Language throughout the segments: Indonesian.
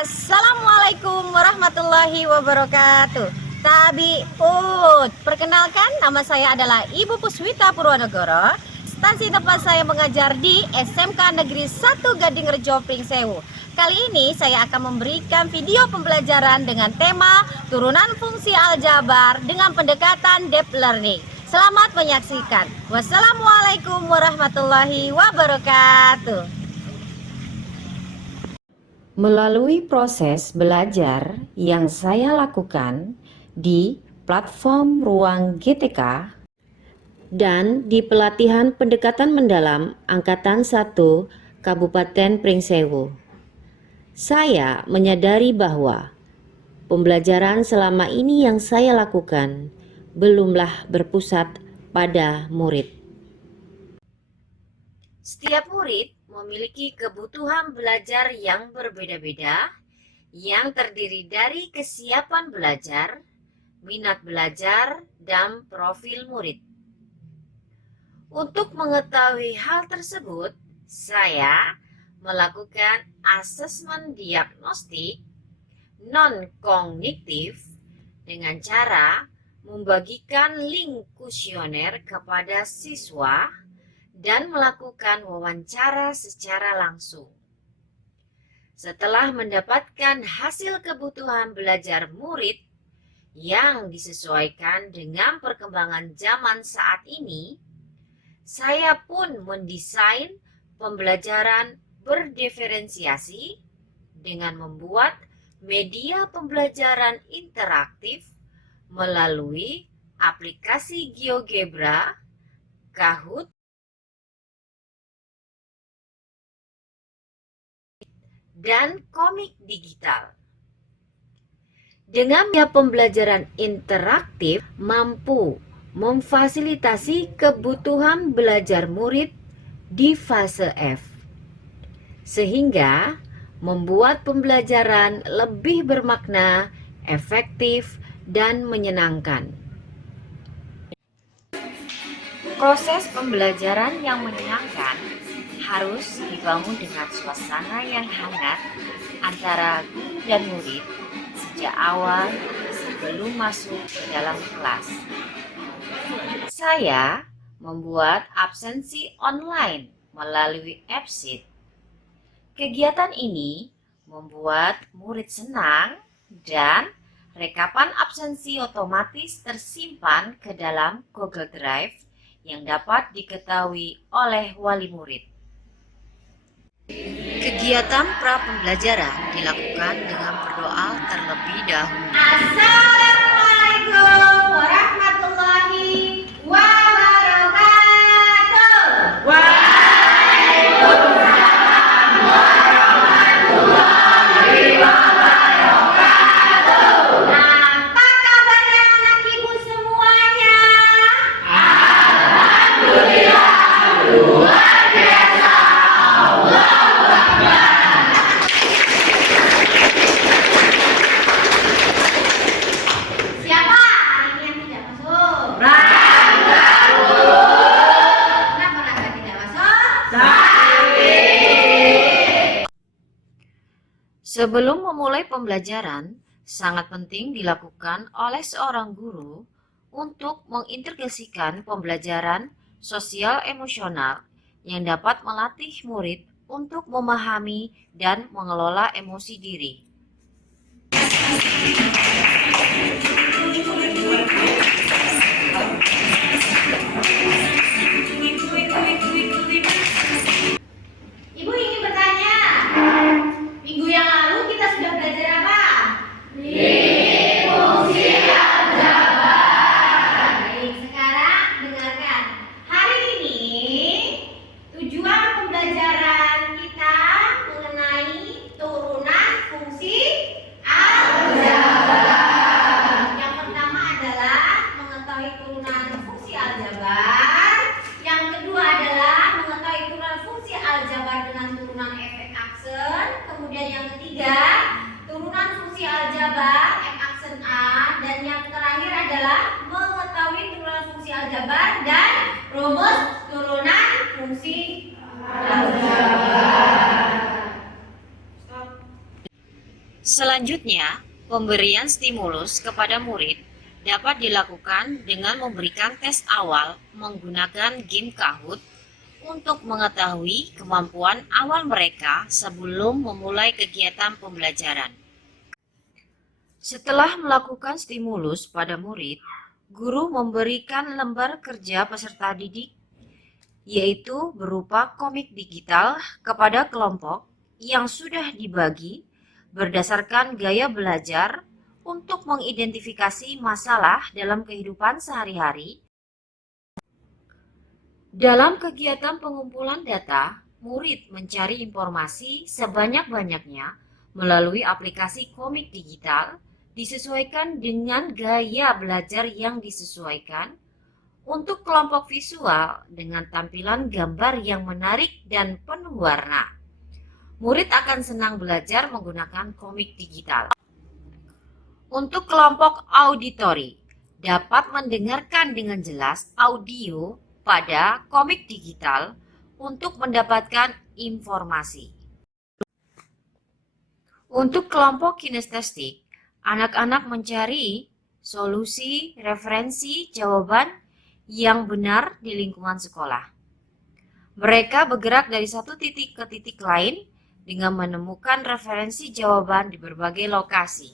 Assalamualaikum warahmatullahi wabarakatuh. Tabiut, perkenalkan nama saya adalah Ibu Puswita Purwonegoro. Stasi tempat saya mengajar di SMK Negeri 1 Gadingrejo Pringsewu. Kali ini saya akan memberikan video pembelajaran dengan tema turunan fungsi aljabar dengan pendekatan deep learning. Selamat menyaksikan. Wassalamualaikum warahmatullahi wabarakatuh. Melalui proses belajar yang saya lakukan di platform Ruang GTK dan di pelatihan pendekatan mendalam Angkatan 1 Kabupaten Pringsewu, saya menyadari bahwa pembelajaran selama ini yang saya lakukan belumlah berpusat pada murid. Setiap murid memiliki kebutuhan belajar yang berbeda-beda, yang terdiri dari kesiapan belajar, minat belajar, dan profil murid. Untuk mengetahui hal tersebut, saya melakukan asesmen diagnostik non-kognitif dengan cara membagikan link kuesioner kepada siswa dan melakukan wawancara secara langsung. Setelah mendapatkan hasil kebutuhan belajar murid yang disesuaikan dengan perkembangan zaman saat ini, saya pun mendesain pembelajaran berdiferensiasi dengan membuat media pembelajaran interaktif melalui aplikasi GeoGebra, Kahoot, dan komik digital. Dengan media pembelajaran interaktif mampu memfasilitasi kebutuhan belajar murid di fase F, sehingga membuat pembelajaran lebih bermakna, efektif, dan menyenangkan. Proses pembelajaran yang menyenangkan harus dibangun dengan suasana yang hangat antara guru dan murid sejak awal sebelum masuk ke dalam kelas. Saya membuat absensi online melalui AppSheet. Kegiatan ini membuat murid senang dan rekapan absensi otomatis tersimpan ke dalam Google Drive yang dapat diketahui oleh wali murid. Kegiatan pra-pembelajaran dilakukan dengan berdoa terlebih dahulu. Assalamualaikum warahmatullahi wabarakatuh. Waalaikumsalam warahmatullahi wabarakatuh. Apa kabarnya anak ibu semuanya? Alhamdulillah, luar biasa. Sebelum memulai pembelajaran, sangat penting dilakukan oleh seorang guru untuk mengintegrasikan pembelajaran sosial emosional yang dapat melatih murid untuk memahami dan mengelola emosi diri. Ibu ingin bertanya, minggu yang lalu kita sudah belajar apa? Fungsi aljabar. Baik, sekarang dengarkan. Hari ini tujuan pembelajaran kita mengenai turunan fungsi aljabar. Yang pertama adalah mengetahui turunan fungsi aljabar. Yang kedua adalah mengetahui turunan fungsi aljabar dengan turunan efek aksen. Kemudian yang ketiga, turunan fungsi aljabar F aksen A. Dan yang terakhir adalah mengetahui turunan fungsi aljabar dan rumus turunan fungsi aljabar. Selanjutnya, pemberian stimulus kepada murid dapat dilakukan dengan memberikan tes awal menggunakan game Kahoot untuk mengetahui kemampuan awal mereka sebelum memulai kegiatan pembelajaran. Setelah melakukan stimulus pada murid, guru memberikan lembar kerja peserta didik, yaitu berupa komik digital kepada kelompok yang sudah dibagi berdasarkan gaya belajar untuk mengidentifikasi masalah dalam kehidupan sehari-hari. Dalam kegiatan pengumpulan data, murid mencari informasi sebanyak-banyaknya melalui aplikasi komik digital disesuaikan dengan gaya belajar yang disesuaikan. Untuk kelompok visual dengan tampilan gambar yang menarik dan penuh warna, murid akan senang belajar menggunakan komik digital. Untuk kelompok auditori, dapat mendengarkan dengan jelas audio pada komik digital untuk mendapatkan informasi. Untuk kelompok kinestetik, anak-anak mencari solusi, referensi, jawaban yang benar di lingkungan sekolah. Mereka bergerak dari satu titik ke titik lain dengan menemukan referensi jawaban di berbagai lokasi.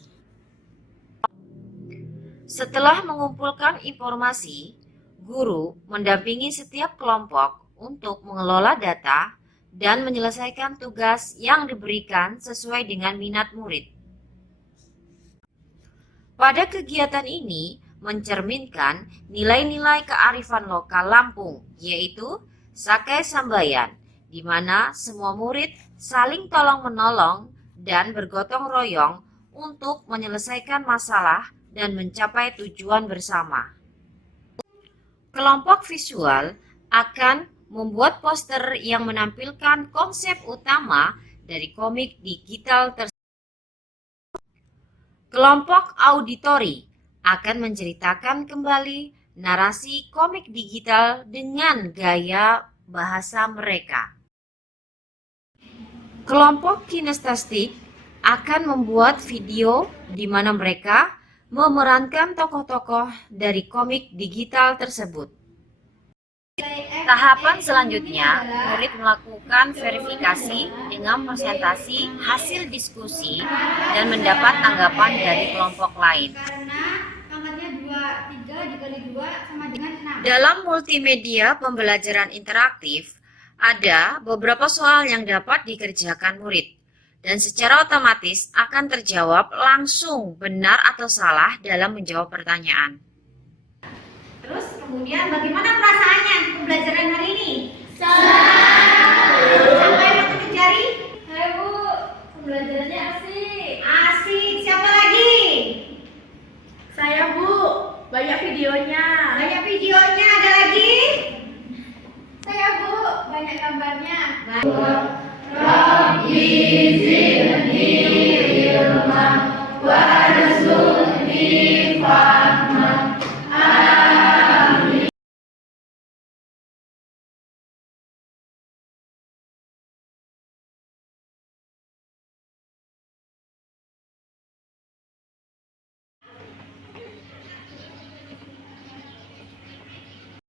Setelah mengumpulkan informasi, guru mendampingi setiap kelompok untuk mengelola data dan menyelesaikan tugas yang diberikan sesuai dengan minat murid. Pada kegiatan ini, mencerminkan nilai-nilai kearifan lokal Lampung, yaitu Sakai Sambayan, di mana semua murid saling tolong-menolong dan bergotong royong untuk menyelesaikan masalah dan mencapai tujuan bersama. Kelompok visual akan membuat poster yang menampilkan konsep utama dari komik digital tersebut. Kelompok auditori akan menceritakan kembali narasi komik digital dengan gaya bahasa mereka. Kelompok kinestetik akan membuat video di mana mereka memerankan tokoh-tokoh dari komik digital tersebut. Tahapan selanjutnya, murid melakukan verifikasi dengan presentasi hasil diskusi dan mendapat tanggapan dari kelompok lain. Dalam multimedia pembelajaran interaktif, ada beberapa soal yang dapat dikerjakan murid dan secara otomatis akan terjawab langsung benar atau salah dalam menjawab pertanyaan. Terus kemudian bagaimana perasaannya pembelajaran hari ini? Senang. Sampai mengetuk jari? Hai Bu, pembelajarannya asik. Asik. Siapa lagi? Saya Bu, banyak videonya. Banyak videonya, ada lagi? Saya Bu, banyak gambarnya. Rabbi zidni ilma warzuqni fahma.